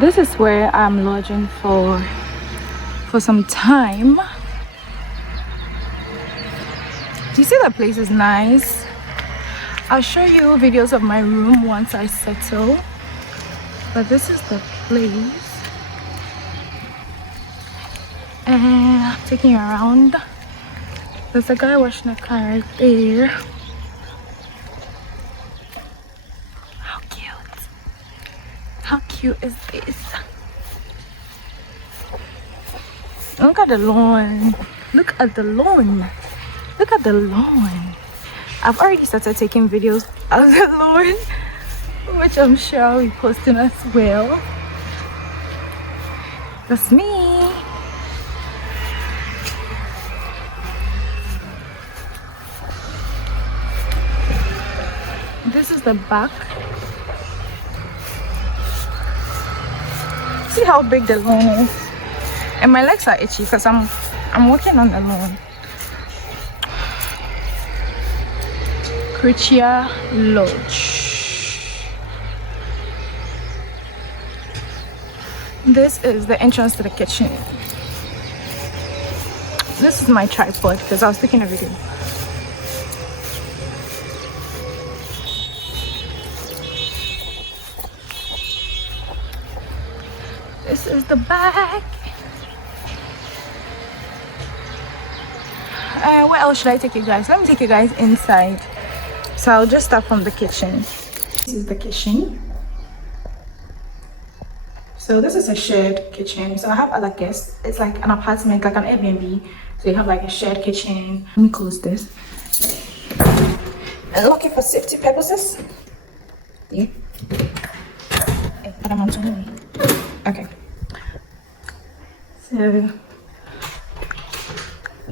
This is where I'm lodging for some time. Do you see the place is nice? I'll show you videos of my room once I settle. But this is the place. And I'm taking you around. There's a guy washing a car right there. How cute. How cute is this? Look at the lawn. Look at the lawn. Look at the lawn. I've already started taking videos of the lawn, which I'm sure I'll be posting as well. That's me. This is the back. See how big the lawn is, and my legs are itchy because I'm walking on the lawn. Krichia Lodge. This is the entrance to the kitchen. This is my tripod because I was taking a video. This is the back. Where else should I take you guys? Let me take you guys inside. So I'll just start from the kitchen. This is the kitchen. So this is a shared kitchen. So I have other guests. It's like an apartment, like an Airbnb. So you have like a shared kitchen. Let me close this. And looking for safety purposes. Yeah. Okay. So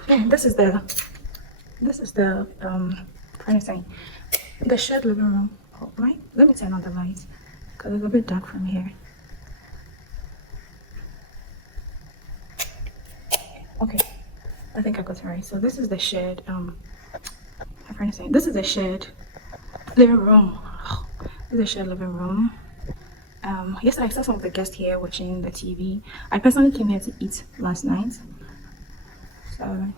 yeah, this is the the shared living room. Oh, right, let me turn on the lights because it's a bit dark from here. Okay, I think I got it right. So this is the shared this is the shared living room. This is a shared living room. Yesterday I saw some of the guests here watching the TV. I personally came here to eat last night. So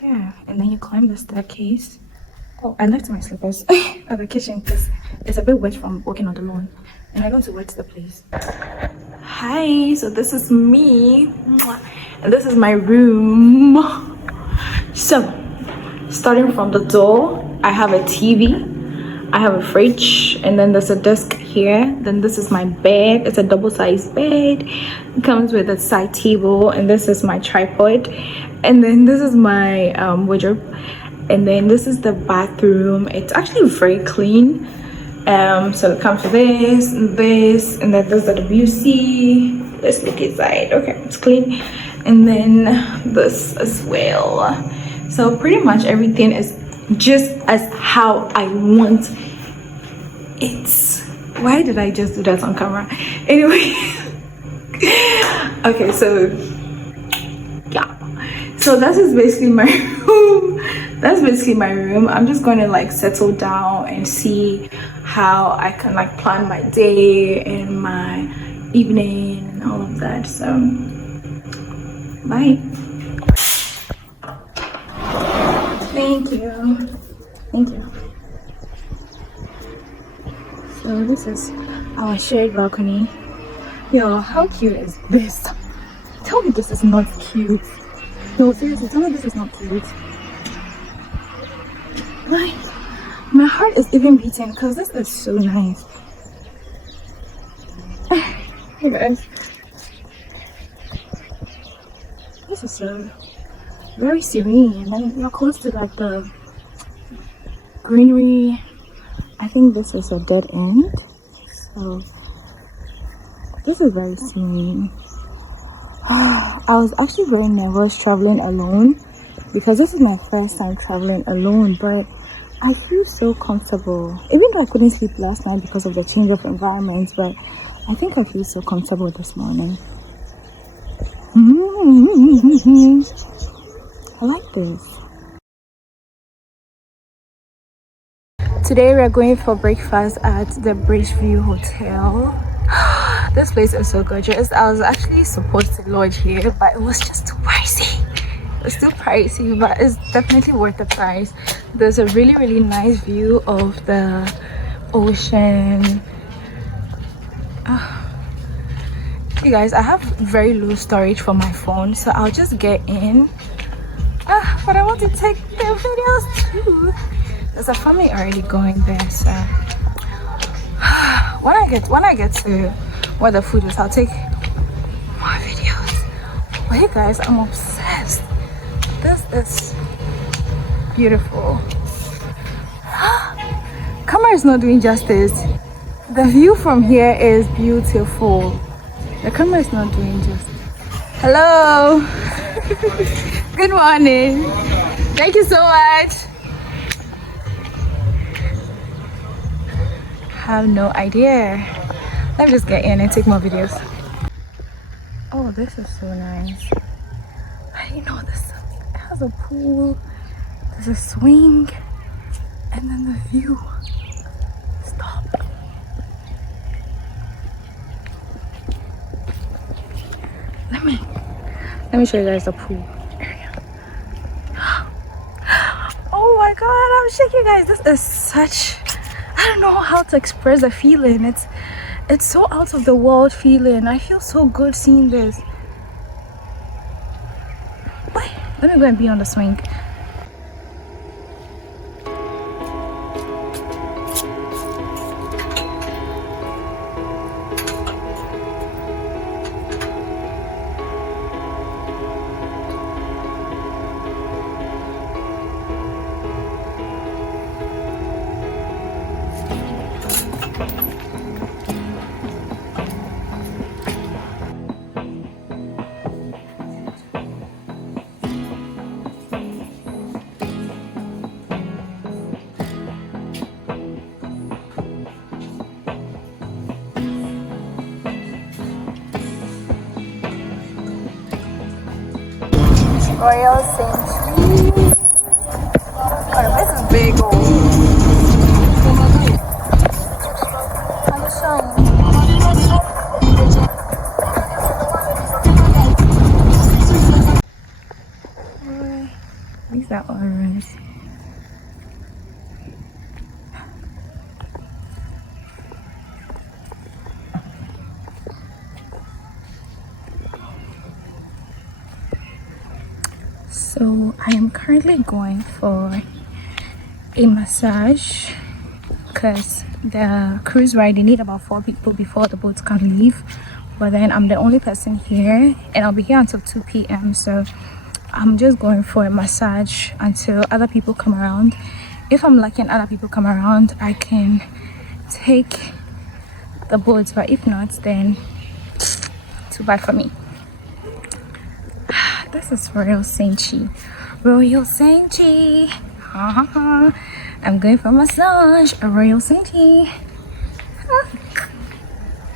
yeah, and then you climb the staircase. Oh, I left my slippers at the kitchen because it's a bit wet from walking on the lawn, and I don't want to wet the place. Hi, so this is me, and this is my room. So, starting from the door, I have a TV, I have a fridge, and then there's a desk here. Then this is my bed. It's a double-sized bed. It comes with a side table, and this is my tripod, and then this is my wardrobe. And then this is the bathroom. It's actually very clean. So it comes with this, and then there's the WC. Let's look inside. Okay, it's clean. And then this as well. So pretty much everything is just as how I want it. Why did I just do that on camera? Anyway. Okay, so yeah. So that is basically my room. That's basically my room. I'm just going to like settle down and see how I can like plan my day and my evening and all of that. So bye. Thank you. So this is our shared balcony. Yo, how cute is this? Tell me this is not cute. No, seriously, tell me this is not cute. My heart is even beating because this is so nice. Hey guys, this is so very serene, and then you're close to like the greenery. I think this is a dead end, so this is very serene. I was actually very nervous traveling alone because this is my first time traveling alone, but I feel so comfortable. Even though I couldn't sleep last night because of the change of environments, but I think I feel so comfortable this morning. I like this. Today we are going for breakfast at the Bridgeview Hotel. This place is so gorgeous. I was actually supposed to lodge here, but it was just too pricey. It's still pricey, but it's definitely worth the price. There's a really nice view of the ocean. You guys, I have very low storage for my phone, so I'll just get in. But I want to take the videos too. There's a family already going there, so when I get to where the food is, I'll take more videos. But hey guys, I'm obsessed. This is beautiful. Camera is not doing justice. The view from here is beautiful. The camera is not doing justice. Hello. Good morning. Thank you so much. I have no idea. Let me just get in and take more videos. Oh, this is so nice. I didn't know this. It has a pool. There's a swing. And then the view. Stop. Let me show you guys the pool area. Oh my god, I'm shaking, guys. This is such, I don't know how to express the feeling. It's so out of the world feeling. I feel so good seeing this. Wait, let me go and be on the swing. Royal Senchi. Oh, this is big. These are orange. So I am currently going for a massage because the cruise ride, they need about 4 people before the boats can leave, but then I'm the only person here and I'll be here until 2 p.m. so I'm just going for a massage until other people come around. If I'm lucky and other people come around, I can take the boats, but if not, then too bad for me. This is Royal Senchi. Royal Senchi. I'm going for a massage. A Royal Senchi.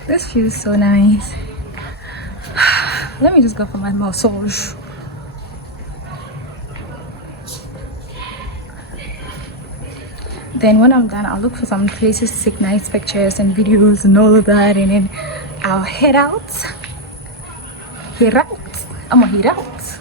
This feels so nice. Let me just go for my massage. Then when I'm done, I'll look for some places to take nice pictures and videos and all of that, and then I'll head out. I'm gonna head out.